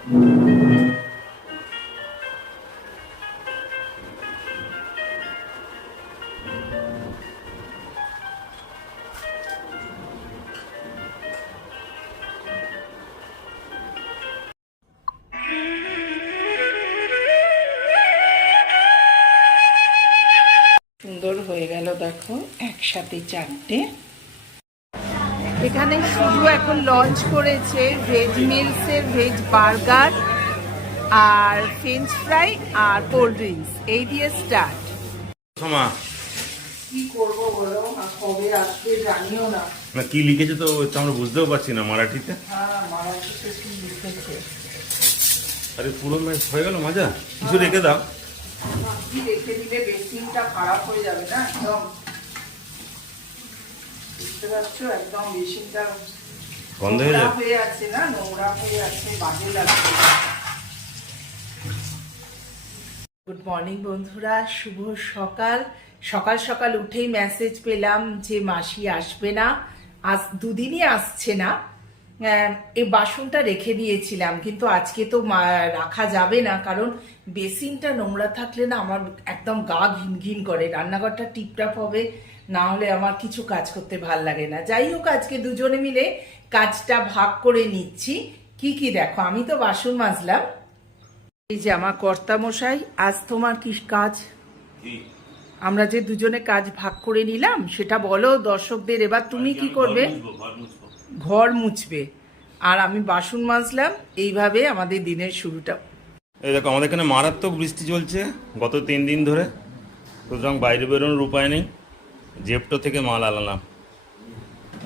সুন্দর হয়ে গেল দেখো একসাথে চারটে। এখানে শুধু এখন লঞ্চ করেছে ভেজ মিলসের ভেজ বার্গার আর ফ্রেঞ্চ ফ্রাই আর কোল্ড ড্রিঙ্কস এই দিয়ে স্টার্ট ক্ষমা কি করব বলো? কবে আসবে জানিও না। না কি লিখেছে তো আমরা বুঝতেও পারছি না মারাঠিতে। হ্যাঁ আরে পুরো ম্যাচ হয়ে গেল মজা। কিছু রেখে দাও। রেখে দিলে বেসিনটা খারাপ হয়ে যাবে না? একদম। বুঝতে হয়ে যাবে? গুড মর্নিং বন্ধুরা। শুভ সকাল। সকাল সকাল উঠেই মেসেজ পেলাম যে মাসি আসবে না। আজ দুদিনই আসছে না। এই বাসনটা রেখে দিয়েছিলাম, কিন্তু আজকে তো রাখা যাবে না, কারণ বেসিনটা নোংরা থাকলে না আমার একদম গা ঘিন ঘিন করে। রান্নাঘরটা টিপটাপ হবে। না হলে আমার কিছু কাজ করতে ভালো লাগে না। যাই হোক আজকে দুজনে মিলে কাজটা ভাগ করে নিচ্ছি। কি কি দেখো? আমি তো বাসন মাজলাম। এই যে আমার কর্তা মশাই আজ তোমার কি কাজ? আমরা যে দুজনে কাজ ভাগ করে নিলাম সেটা বলো দর্শকদের। এবার তুমি কি করবে? ঘর মুছবে। আর আমি বাসন মাজলাম এইভাবে আমাদের দিনের শুরুটা। এই দেখো আমাদের এখানে মারাত্মক বৃষ্টি চলছে গত তিন দিন ধরে। সুতরাং বাইরে বেরোনোর উপায় নেই। জেপটো থেকে মাল আনলাম।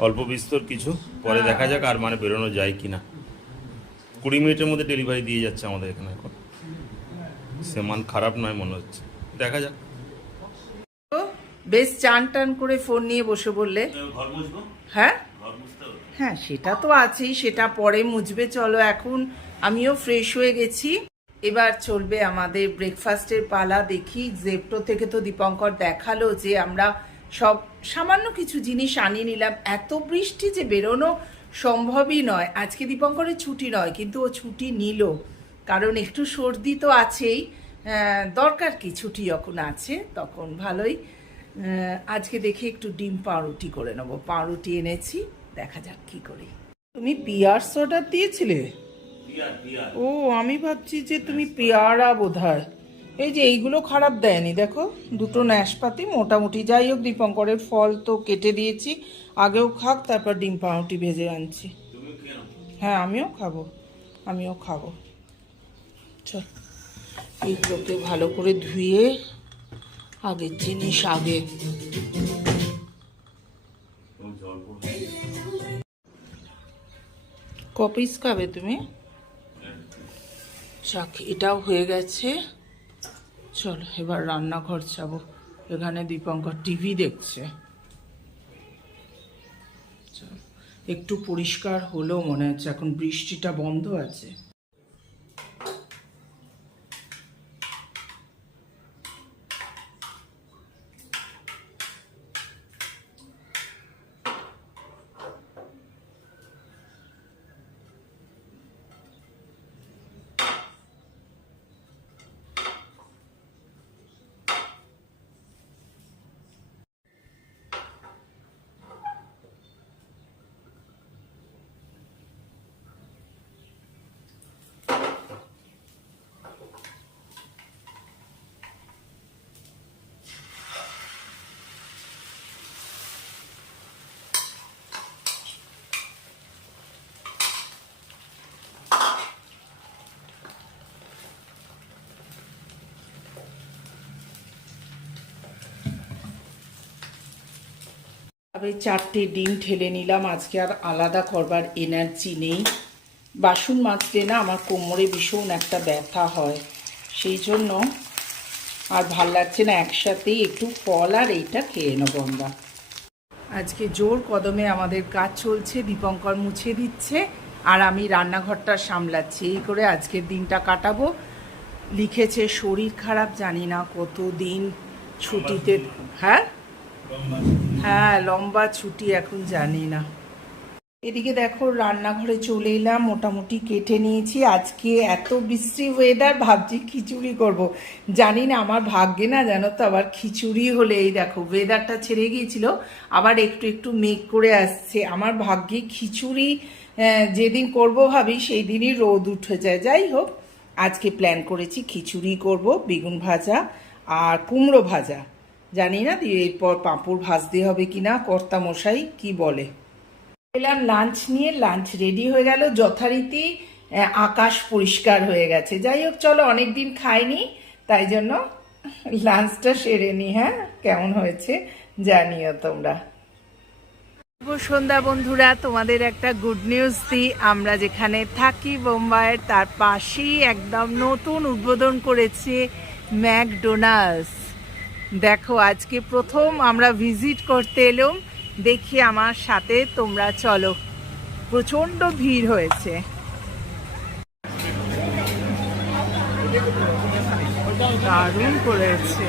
অল্প বিস্তর কিছু পরে দেখা যাক আর মানে বেরোনো যায় কি না কুড়ি মিনিটের মধ্যে ডেলিভারি দিয়ে যাচ্ছে আমাদের এখানে এখন। সে মান খারাপ নয় মনে হচ্ছে। দেখা যাক। তো বেশ চান টান করে ফোন নিয়ে বসে বললে। হ্যাঁ? ঘর মুছতে হবে। হ্যাঁ সেটা তো আছেই সেটা পরে মুছবে। চলো এখন আমিও ফ্রেশ হয়ে গেছি। এবার চলবে আমাদের ব্রেকফাস্টের পালা। দেখি জেপটো থেকে তো দীপঙ্কর দেখাল যে আমরা সব সামান্য কিছু জিনিস আনিয়ে নিলাম। এত বৃষ্টি যে বেরোনো সম্ভবই নয়। আজকে দীপঙ্করের ছুটি নয় কিন্তু ও ছুটি নিল। কারণ একটু সর্দি তো আছেই। দরকার কি? ছুটি যখন আছে তখন ভালোই। আজকে দেখি একটু ডিম পাউরুটি করে নেব। পাউরুটি এনেছি দেখা যাক কি করি। তুমি পিয়ার্স অর্ডার দিয়েছিলে? ও আমি ভাবছি যে তুমি পেয়ারা বোধ এই যে এইগুলো খারাপ দেয়নি, দেখো। দুটো নাশপাতি মোটামুটি যাই হোক, দীপঙ্করের ফল তো কেটে দিয়েছি। আগেও খাক, তারপর ডিম পাউটি ভেজে আনছি। হ্যাঁ আমিও খাব আমিও খাব। এইগুলোকে ভালো করে ধুয়ে আগের জিনিস আগে কপিস খাবে তুমি? এটাও হয়ে গেছে। চল, এবার রান্নাঘর যাব। এখানে দীপঙ্কর টিভি দেখছে। একটু পরিষ্কার হলেও মনে হচ্ছে এখন বৃষ্টিটা বন্ধ আছে। তবে চারটে ডিম ঠেলে নিলাম। আজকে আর আলাদা করবার এনার্জি নেই। বাসন মাজতে না আমার কোমরে ভীষণ একটা ব্যথা হয়। সেই জন্য আর ভালো লাগছে না একসাথেই একটু ফল আর এইটা খেয়ে নেব আমরা। আজকে জোর কদমে আমাদের কাজ চলছে দীপঙ্কর মুছে দিচ্ছে আর আমি রান্নাঘরটা সামলাচ্ছি। এই করে আজকের দিনটা কাটাবো। লিখেছে শরীর খারাপ জানি না কত দিন ছুটিতে হ্যাঁ? হ্যাঁ লম্বা ছুটি, এখন জানি না। এদিকে দেখো, রান্নাঘরে চলে এলাম, মোটামুটি কেটে নিয়েছি। আজকে এত বৃষ্টি ওয়েদার ভাবছি খিচুড়ি করব। জানি না আমার ভাগ্যে না, জানো তো, আবার খিচুড়ি হলে, এই দেখো ওয়েদারটা ছেড়ে গিয়েছিল, আবার একটু একটু মেঘ করে আসছে। আমার ভাগ্যে খিচুড়ি যেদিন করব ভাবি সেই দিনই রোদ উঠে যায়। যাই হোক, আজকে প্ল্যান করেছি খিচুড়ি করব, বেগুন ভাজা আর কুমড়ো ভাজা। জানি না দিয়ে এরপর পাঁপড় ভাজতে হবে কিনা, কর্তা মশাই কি বলে? এলাম লাঞ্চ নিয়ে লাঞ্চ রেডি হয়ে গেল, যথারীতি আকাশ পরিষ্কার হয়ে গেছে। যাই হোক, চলো অনেকদিন খাইনি, তাই জন্য লাঞ্চটা সেরে নি হ্যাঁ? কেমন হয়েছে জানিও তোমরা। সন্ধ্যা বন্ধুরা, তোমাদের একটা গুড নিউজ দিই আমরা যেখানে থাকি বোম্বাইয়ের, তার পাশেই একদম নতুন উদ্বোধন করেছে ম্যাকডোনাল্ডস। দেখো, আজকে প্রথম আমরা ভিজিট করতে এলাম। দেখি আমার সাথে তোমরা চলো। প্রচণ্ড ভিড় হয়েছে। করেছে।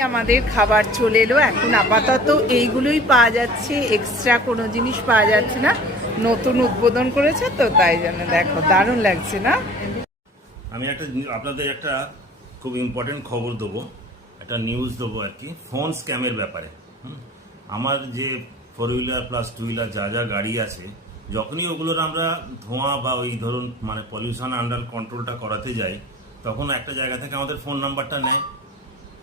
আমাদের খাবার চলে এলো। এখন আপাতত এইগুলোই পাওয়া যাচ্ছে। এক্সট্রা কোনো জিনিস পাওয়া যাচ্ছে না। নতুন উদ্বোধন করেছে তো তাই জন্য দেখো, দারুণ লাগছে না? আমি একটা আপনাদের একটা খুব ইম্পর্টেন্ট খবর দেবো, একটা নিউজ দেবো আর কি ফোন স্ক্যামের ব্যাপারে। আমার যে four wheeler plus two wheeler যা যা গাড়ি আছে, যখনই ওগুলোর আমরা ধোঁয়া বা ওই ধরুন মানে পলিউশন আন্ডার কন্ট্রোলটা করাতে যাই, তখন একটা জায়গা থেকে আমাদের ফোন নাম্বারটা নেয়।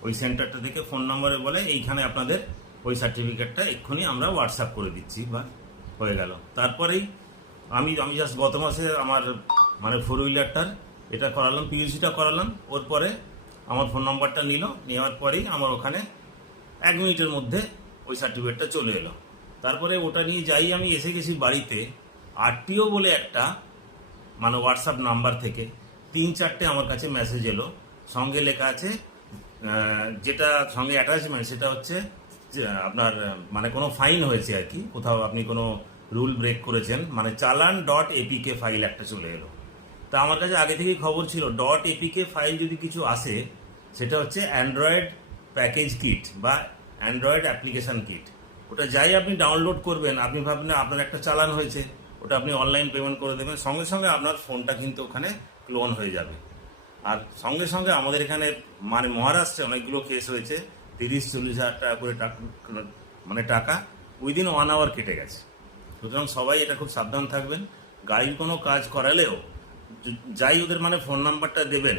ওই সেন্টারটা থেকে ফোন নম্বরে বলে, এইখানে আপনাদের ওই সার্টিফিকেটটা এক্ষুনি আমরা হোয়াটসঅ্যাপ করে দিচ্ছি বা হয়ে গেল। তারপরেই আমি আমি জাস্ট গত মাসে আমার মানে ফোর হুইলারটার এটা করালাম পিউসিটা করালাম, ওর পরে আমার ফোন নম্বরটা নিল, নেওয়ার পরেই আমার ওখানে এক মিনিটের মধ্যে ওই সার্টিফিকেটটা চলে এলো। তারপরে ওটা নিয়ে যাই আমি, এসে গেছি বাড়িতে। আরটিও বলে একটা মানে হোয়াটসঅ্যাপ নাম্বার থেকে, তিন চারটে আমার কাছে মেসেজ এলো। সঙ্গে লেখা আছে যেটা সঙ্গে অ্যাটাচমেন্ট সেটা হচ্ছে আপনার মানে কোনো ফাইন হয়েছে আর কি, কোথাও আপনি কোনো রুল ব্রেক করেছেন মানে চালান ডট এপিকে ফাইল একটা চলে এলো। তা আমার কাছে আগে থেকেই খবর ছিল। ডট এপিকে ফাইল যদি কিছু আসে, সেটা হচ্ছে অ্যান্ড্রয়েড প্যাকেজ কিট বা অ্যান্ড্রয়েড অ্যাপ্লিকেশন কিট ওটা যাই আপনি ডাউনলোড করবেন, আপনি ভাববেন আপনার একটা চালান হয়েছে, ওটা আপনি অনলাইন পেমেন্ট করে দেবেন। সঙ্গে সঙ্গে আপনার ফোনটা কিন্তু ওখানে ক্লোন হয়ে যাবে। আর সঙ্গে সঙ্গে আমাদের এখানে মানে মহারাষ্ট্রে অনেকগুলো কেস হয়েছে, তিরিশ, চল্লিশ হাজার টাকা করে টাকা মানে টাকা উইদিন ওয়ান আওয়ার কেটে গেছে। সুতরাং সবাই এটা খুব সাবধান থাকবেন। গাড়ির কোনো কাজ করালেও যাই ওদের মানে ফোন নাম্বারটা দেবেন,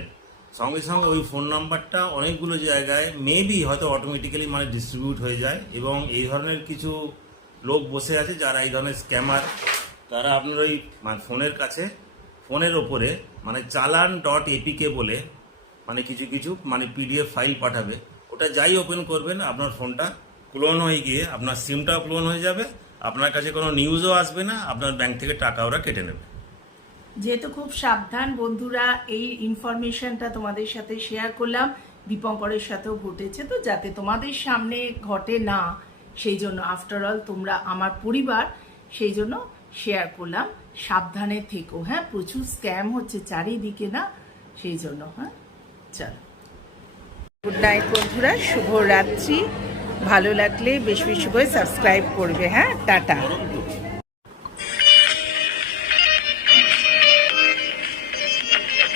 সঙ্গে সঙ্গে ওই ফোন নাম্বারটা অনেকগুলো জায়গায় মেবি হয়তো অটোমেটিক্যালি মানে ডিস্ট্রিবিউট হয়ে যায় এবং এই ধরনের কিছু লোক বসে আছে যারা এই ধরনের স্ক্যামার তারা আপনার ওই মানে ফোনের কাছে ফোনের ওপরে মানে চালান ডট এপিকে বলে মানে কিছু কিছু মানে পিডিএফ ফাইল পাঠাবে। ওটা যাই ওপেন করবেন, আপনার ফোনটা ক্লোন হয়ে গিয়ে, আপনার সিমটাও ক্লোন হয়ে যাবে, আপনার কাছে কোনো নিউজও আসবে না, আপনার ব্যাংক থেকে টাকা ওরা কেটে নেবে। যেহেতু খুব সাবধান, বন্ধুরা, এই ইনফরমেশনটা তোমাদের সাথে শেয়ার করলাম। দীপঙ্করের সাথেও ঘটেছে, তো যাতে তোমাদের সামনে ঘটে না, সেই জন্য আফটার অল তোমরা আমার পরিবার, সেই জন্য শেয়ার করলাম। সাবধানে থেকো হ্যাঁ? প্রচুর স্ক্যাম হচ্ছে চারিদিকে না? সেই জন্য হ্যাঁ? চলো। গুড নাইট বন্ধুরা। শুভ রাত্রি ভালো লাগলে বেশ বেশি করে সাবস্ক্রাইব করবে হ্যাঁ? টাটা।